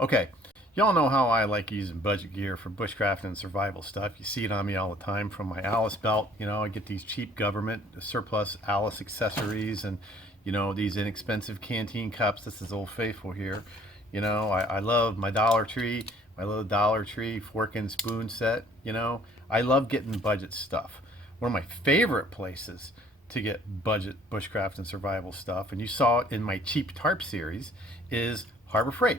Okay, y'all know how I like using budget gear for bushcraft and survival stuff. You see it on me all the time from my Alice belt. You know, I get these cheap government surplus Alice accessories and, you know, these inexpensive canteen cups. This is Old Faithful here. You know, I love my Dollar Tree, my little Dollar Tree fork and spoon set. You know, I love getting budget stuff. One of my favorite places to get budget bushcraft and survival stuff, and you saw it in my cheap tarp series, is Harbor Freight.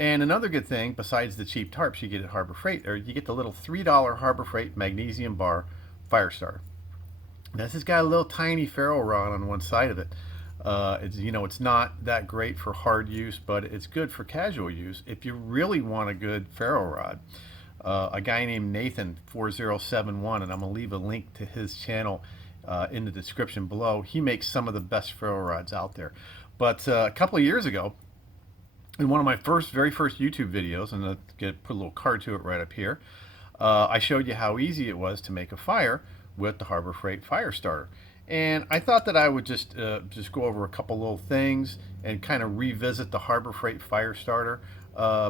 And another good thing, besides the cheap tarps you get at Harbor Freight, or you get the little $3 Harbor Freight magnesium bar fire starter. This has got a little tiny ferro rod on one side of it. It's not that great for hard use, but it's good for casual use. If you really want a good ferro rod, a guy named Nathan 4071, and I'm gonna leave a link to his channel in the description below. He makes some of the best ferro rods out there. But a couple of years ago, in one of my very first YouTube videos, and I'll put a little card to it right up here, I showed you how easy it was to make a fire with the Harbor Freight fire starter. And I thought that I would just go over a couple little things and kind of revisit the Harbor Freight fire starter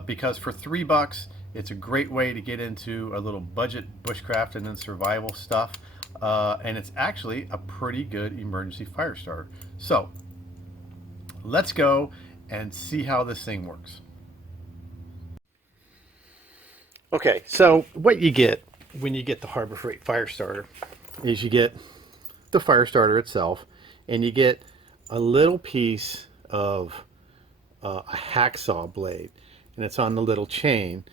because for $3, it's a great way to get into a little budget bushcrafting and survival stuff. And it's actually a pretty good emergency fire starter. So let's go and see how this thing works. Okay, so what you get when you get the Harbor Freight fire starter is you get the fire starter itself, and you get a little piece of a hacksaw blade, and it's on the little chain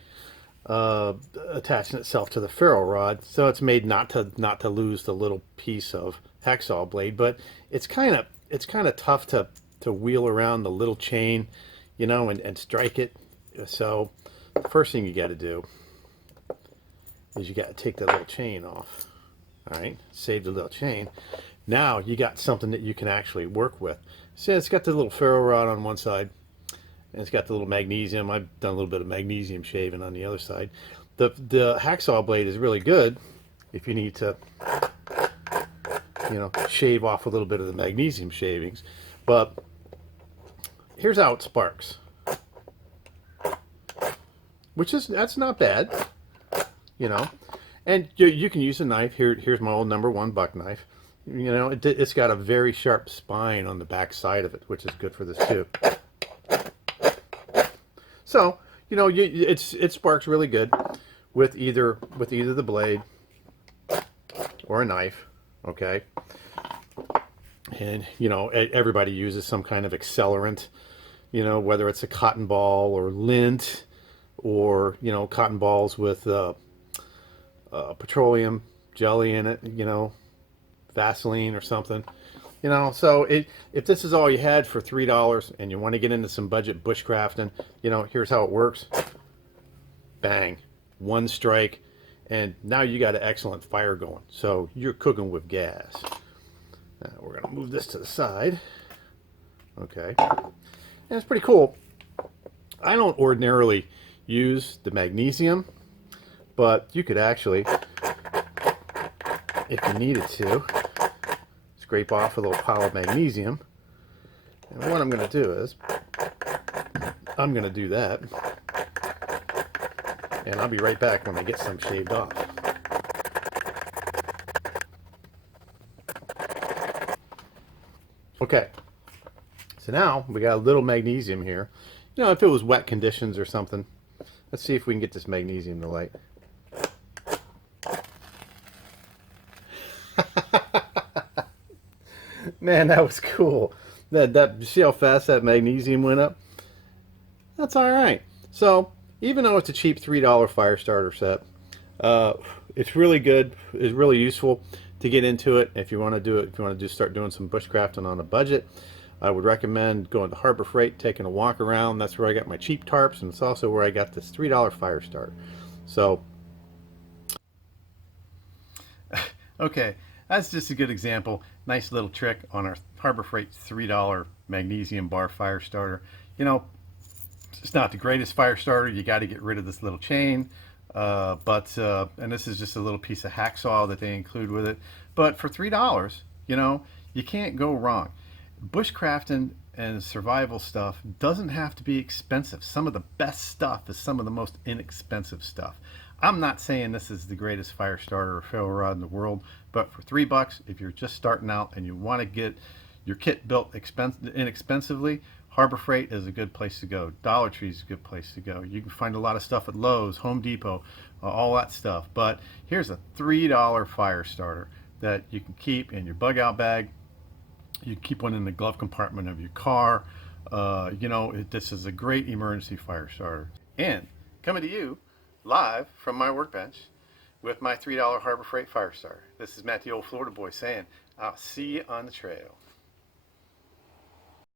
attaching itself to the ferro rod, so it's made not to lose the little piece of hacksaw blade. But it's kind of tough to wheel around the little chain, you know, and strike it. So the first thing you got to do is you got to take the little chain off. All right, save the little chain. Now you got something that you can actually work with. See, it's got the little ferro rod on one side, and it's got the little magnesium. I've done a little bit of magnesium shaving on the other side. The hacksaw blade is really good if you need to, you know, shave off a little bit of the magnesium shavings. But here's how it sparks, that's not bad, you know. And you can use a knife. Here's my old #1 buck knife. You know, it's got a very sharp spine on the back side of it, which is good for this too. So, you know, it sparks really good with either the blade or a knife. Okay. And, you know, everybody uses some kind of accelerant, you know, whether it's a cotton ball or lint, or, you know, cotton balls with petroleum jelly in it, you know, Vaseline or something, you know. So if this is all you had for $3 and you want to get into some budget bushcrafting, you know, here's how it works. Bang, one strike, and now you got an excellent fire going. So you're cooking with gas. Now we're gonna move this to the side. Okay, and it's pretty cool. I don't ordinarily use the magnesium, but you could actually, if you needed to, scrape off a little pile of magnesium. And what I'm going to do is, I'm going to do that, and I'll be right back when I get some shaved off. Okay, so now we got a little magnesium here. You know, if it was wet conditions or something, let's see if we can get this magnesium to light. Man, that was cool. That see how fast that magnesium went up? That's all right. So even though it's a cheap $3 fire starter set, it's really good. It's really useful to get into it if you want to do it. If you want to start doing some bushcrafting on a budget, I would recommend going to Harbor Freight, taking a walk around. That's where I got my cheap tarps, and it's also where I got this $3 fire starter. So okay, that's just a good example. Nice little trick on our Harbor Freight $3 magnesium bar fire starter. You know, it's not the greatest fire starter. You got to get rid of this little chain. And this is just a little piece of hacksaw that they include with it. But for $3, you know, you can't go wrong. Bushcrafting and survival stuff doesn't have to be expensive. Some of the best stuff is some of the most inexpensive stuff. I'm not saying this is the greatest fire starter or ferro rod in the world, but for $3, if you're just starting out and you want to get your kit built inexpensively, Harbor Freight is a good place to go. Dollar Tree is a good place to go. You can find a lot of stuff at Lowe's, Home Depot, all that stuff. But here's a $3 fire starter that you can keep in your bug out bag. You can keep one in the glove compartment of your car. This is a great emergency fire starter. And coming to you live from my workbench with my $3 Harbor Freight fire starter. This is Matt, the old Florida boy, saying, I'll see you on the trail.